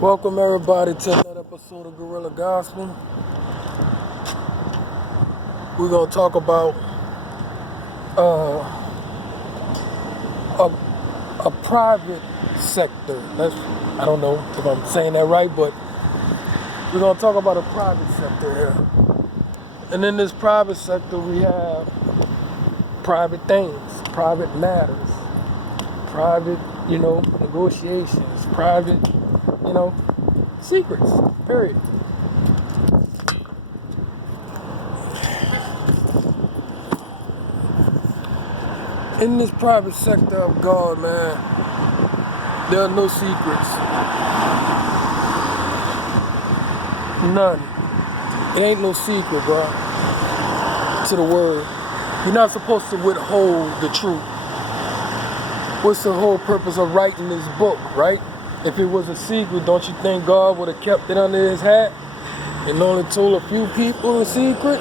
Welcome everybody to another episode of Gorilla Gospel. We're gonna talk about a private sector. I don't know if I'm saying that right, but we're gonna talk about a private sector here. And in this private sector, we have private things, private matters, private, negotiations, private, secrets. Period. In this private sector of God, man, there are no secrets. None. It ain't no secret, bro. To the word. You're not supposed to withhold the truth. What's the whole purpose of writing this book, right? If it was a secret, don't you think God would have kept it under his hat and only told a few people the secret?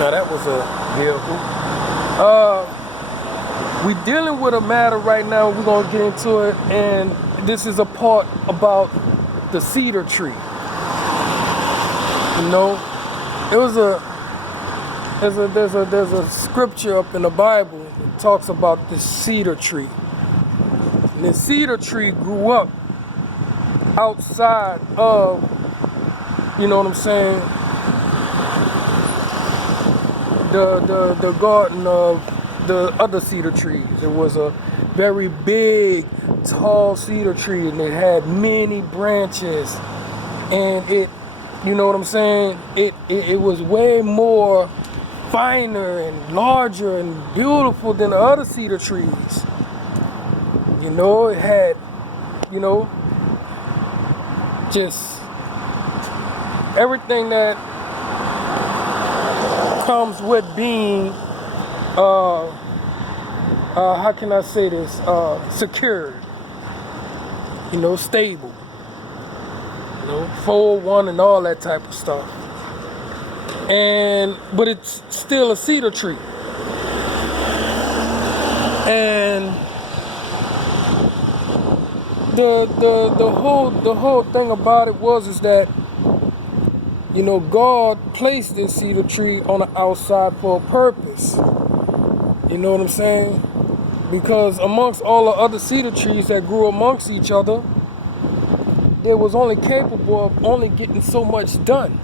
Now that was a vehicle. We're dealing with a matter right now. We're gonna get into it, and this is a part about the cedar tree. It was there's a scripture up in the Bible that talks about this cedar tree. And this cedar tree grew up outside of, the garden of the other cedar trees. It was a very big, tall cedar tree, and it had many branches, and it was way more finer and larger and beautiful than the other cedar trees. It had, just everything that comes with being, how can I say this, secured, stable, 401 and all that type of stuff. But it's still a cedar tree. And the whole thing about it is that, God placed this cedar tree on the outside for a purpose. You know what I'm saying? Because amongst all the other cedar trees that grew amongst each other, they was only capable of only getting so much done.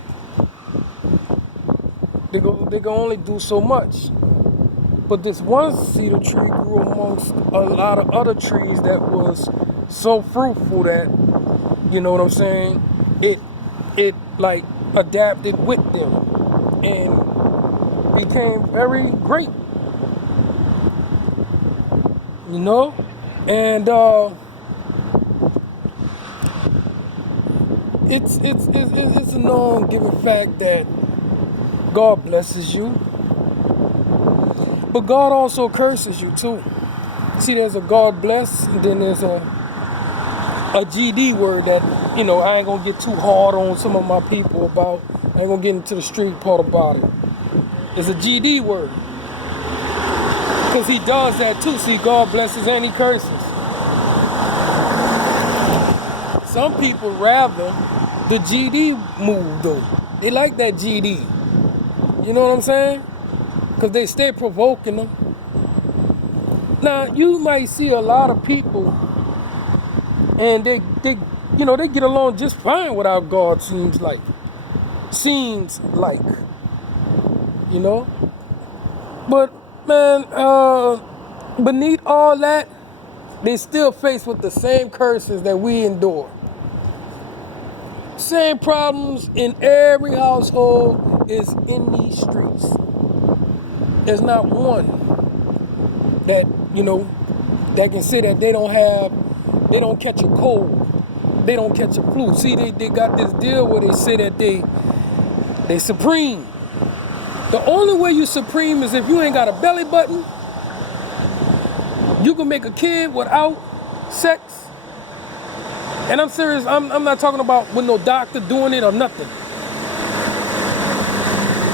They can only do so much. But this one cedar tree grew amongst a lot of other trees that was so fruitful that, it like adapted with them and became very great. And it's a known given fact that God blesses you, but God also curses you too. See, there's a God bless, and then there's a GD word that, I ain't gonna get too hard on some of my people about. I ain't gonna get into the street part about it. It's a GD word. Because he does that too. See, God blesses and he curses. Some people rather the GD move though. They like that GD. You know what I'm saying? Because they stay provoking them. Now, you might see a lot of people and they get along just fine without God, seems like. But man, beneath all that, they still faced with the same curses that we endure. Same problems in every household is in these streets. There's not one that, that can say that they don't catch a cold, they don't catch a flu. See, they got this deal where they say that they supreme. The only way you supreme is if you ain't got a belly button. You can make a kid without sex. And I'm serious, I'm not talking about with no doctor doing it or nothing.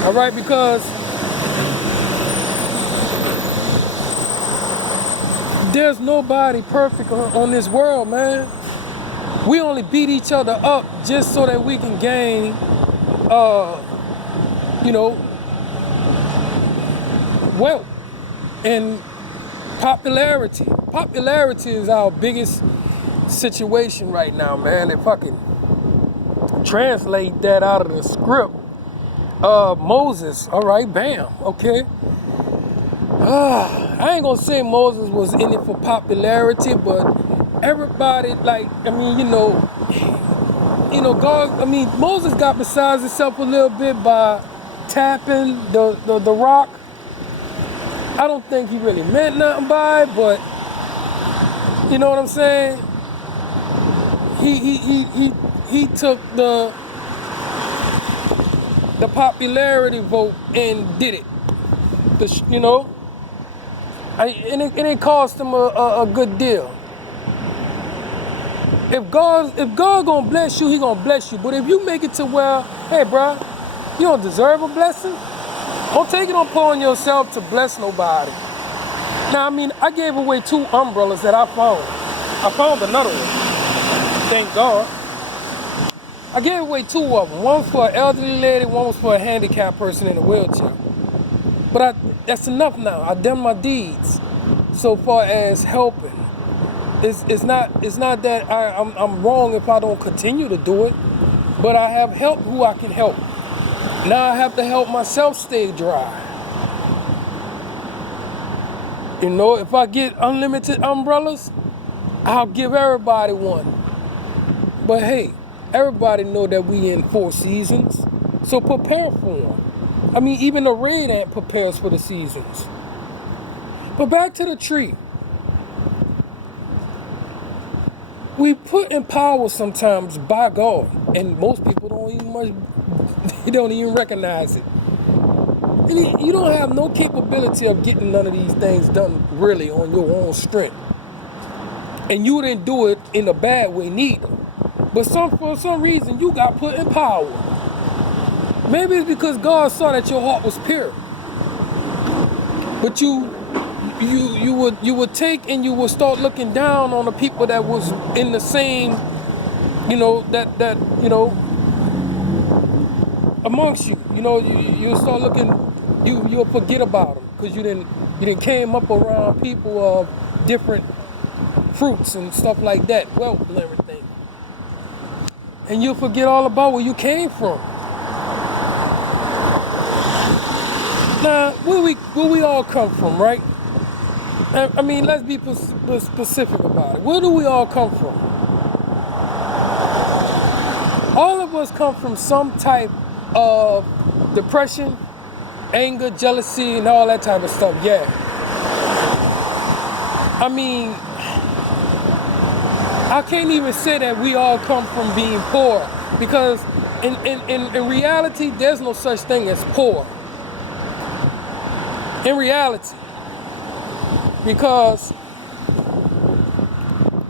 All right, because there's nobody perfect on this world, man. We only beat each other up just so that we can gain, you know, wealth and popularity. Popularity is our biggest situation right now, man. If I can translate that out of the script, Moses, all right, bam, okay. I ain't gonna say Moses was in it for popularity, but everybody, like, I mean, you know, God, I mean, Moses got beside himself a little bit by tapping the rock. I don't think he really meant nothing by it, but you know what I'm saying? He took the popularity vote and did it. You know, and it cost him a good deal. If God gonna bless you, he gonna bless you. But if you make it to where, hey, bro, you don't deserve a blessing, don't take it upon yourself to bless nobody. Now, I mean, I gave away 2 umbrellas that I found. I found another one. Thank God. I gave away 2 of them. One for an elderly lady, one was for a handicapped person in a wheelchair. But that's enough now. I've done my deeds so far as helping. It's not that I'm wrong if I don't continue to do it, but I have helped who I can help. Now I have to help myself stay dry. You know, if I get unlimited umbrellas, I'll give everybody one. But hey, everybody know that we in 4 seasons, so prepare for them. I mean, even the red ant prepares for the seasons. But back to the tree. We put in power sometimes by God, and most people don't even recognize it. And you don't have no capability of getting none of these things done really on your own strength. And you didn't do it in a bad way neither. But for some reason you got put in power. Maybe it's because God saw that your heart was pure. But you would take and you would start looking down on the people that was in the same, you know, that you know, amongst you. You know, you start looking, you'll forget about them because you didn't came up around people of different fruits and stuff like that, wealth and everything, and you'll forget all about where you came from. Now, where we all come from, right? I mean, let's be specific about it. Where do we all come from? All of us come from some type of depression, anger, jealousy, and all that type of stuff, yeah. I mean, I can't even say that we all come from being poor, because in reality, there's no such thing as poor. In reality. Because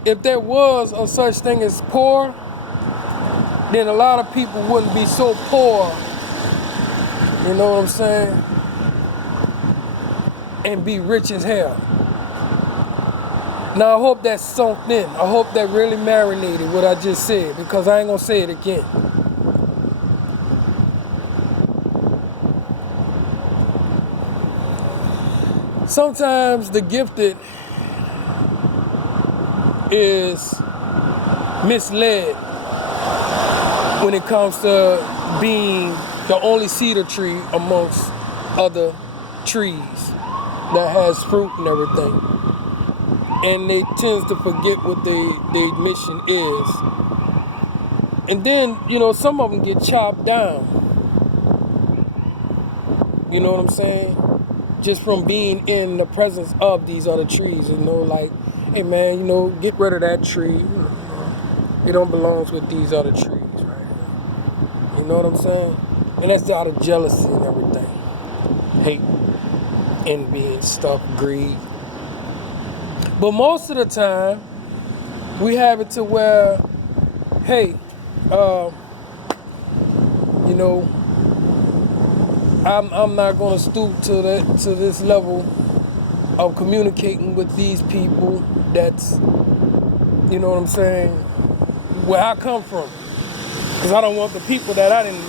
if there was a such thing as poor, then a lot of people wouldn't be so poor, you know what I'm saying, and be rich as hell. Now I hope that sunk in. I hope that really marinated what I just said, because I ain't gonna say it again. Sometimes the gifted is misled when it comes to being the only cedar tree amongst other trees that has fruit and everything. And they tend to forget what their mission is. And then, you know, some of them get chopped down. You know what I'm saying? Just from being in the presence of these other trees, you know, like, hey man, you know, get rid of that tree. It don't belong with these other trees, right? You know what I'm saying? And that's out of jealousy and everything. Hate, envy and stuff, greed. But most of the time, we have it to where, hey, you know, I'm not gonna stoop to this level of communicating with these people. That's, you know what I'm saying, where I come from. Because I don't want the people that I didn't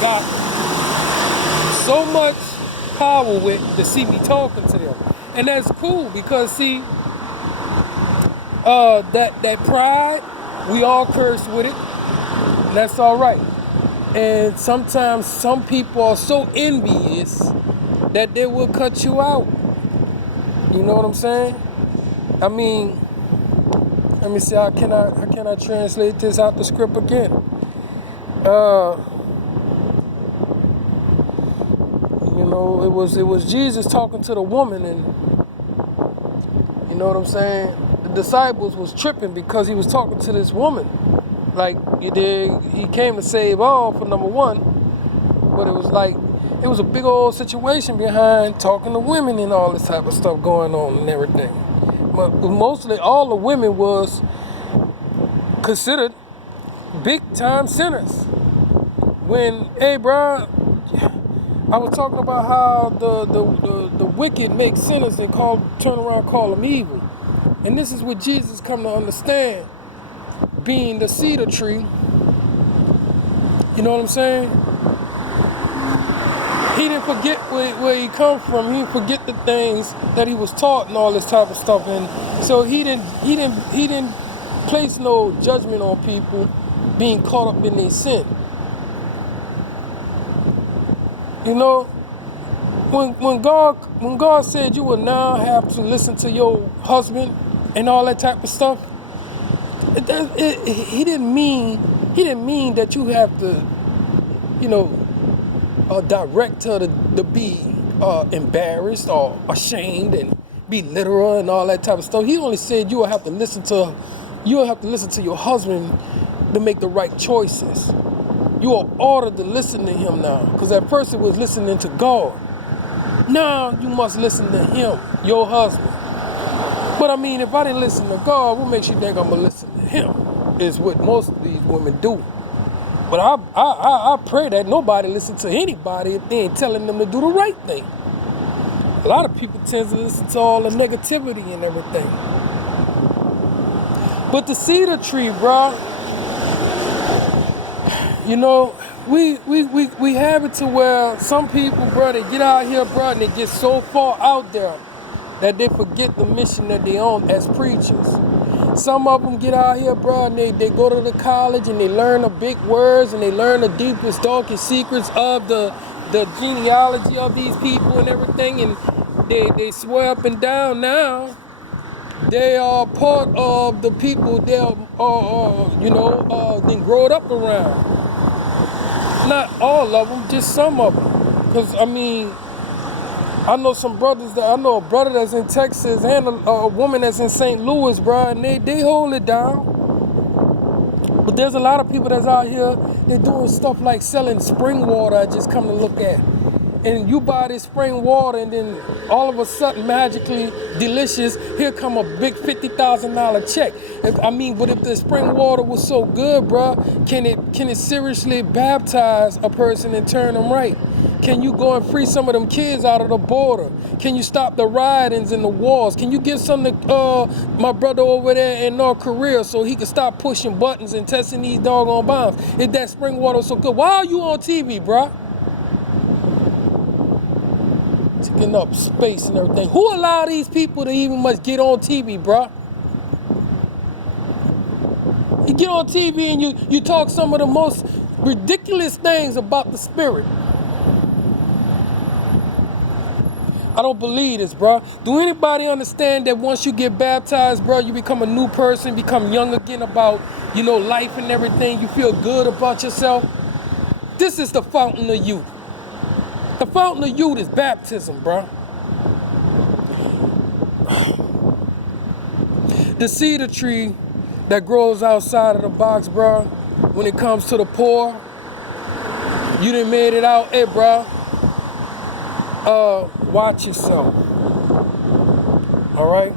got so much power with to see me talking to them. And that's cool because see, that pride, we all curse with it. And that's all right. And sometimes some people are so envious that they will cut you out. You know what I'm saying? I mean, let me see, how can I translate this out the script again? You know, it was Jesus talking to the woman, and you know what I'm saying? The disciples was tripping because he was talking to this woman. Like, he came to save all for number one, but it was a big old situation behind talking to women and all this type of stuff going on and everything. But mostly all the women was considered big time sinners. When, hey bro, I was talking about how the wicked make sinners and turn around and call them evil. And this is what Jesus come to understand, being the cedar tree. You know what I'm saying? He didn't forget where he come from. He didn't forget the things that he was taught and all this type of stuff. And so he didn't place no judgment on people being caught up in their sin. You know, when God said you will now have to listen to your husband and all that type of stuff, he didn't mean that you have to, you know, direct her to be embarrassed or ashamed and be literal and all that type of stuff. He only said you will have to listen to your husband to make the right choices. You are ordered to listen to him now, because that person was listening to God. Now you must listen to him, your husband. But I mean, if I didn't listen to God, what makes you think I'm gonna listen to him? Is what most of these women do. But I pray that nobody listen to anybody if they ain't telling them to do the right thing. A lot of people tend to listen to all the negativity and everything. But the cedar tree, bro, you know, we have it to where some people, bro, they get out here, bro, and they get so far out there that they forget the mission that they own as preachers. Some of them get out here, bro, and they go to the college and they learn the big words and they learn the deepest, darkest secrets of the genealogy of these people and everything, and they swear up and down now they are part of the people they are, then growed up around. Not all of them, just some of them. Because, I mean, I know a brother that's in Texas and a woman that's in St. Louis, bro, and they hold it down. But there's a lot of people that's out here, they're doing stuff like selling spring water. I just come to look at. And you buy this spring water, and then all of a sudden, magically delicious, here come a big $50,000 check. But if the spring water was so good, bro, can it seriously baptize a person and turn them right? Can you go and free some of them kids out of the border? Can you stop the riotings and the wars? Can you give some to my brother over there in North Korea so he can stop pushing buttons and testing these doggone bombs? If that spring water is so good, why are you on TV, bro? Taking up space and everything. Who allowed these people to even much get on TV, bro? You get on TV and you talk some of the most ridiculous things about the spirit. I don't believe this, bro. Do anybody understand that once you get baptized, bro, you become a new person, become young again about, life and everything. You feel good about yourself. This is the fountain of youth. The fountain of youth is baptism, bro. The cedar tree that grows outside of the box, bro, when it comes to the poor, you done made it out. Hey, bro, watch yourself. All right?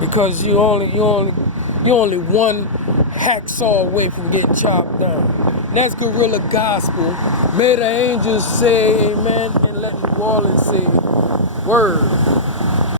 Because you only one hacksaw away from getting chopped down. And that's guerrilla gospel. May the angels say amen, and let New Orleans say Word.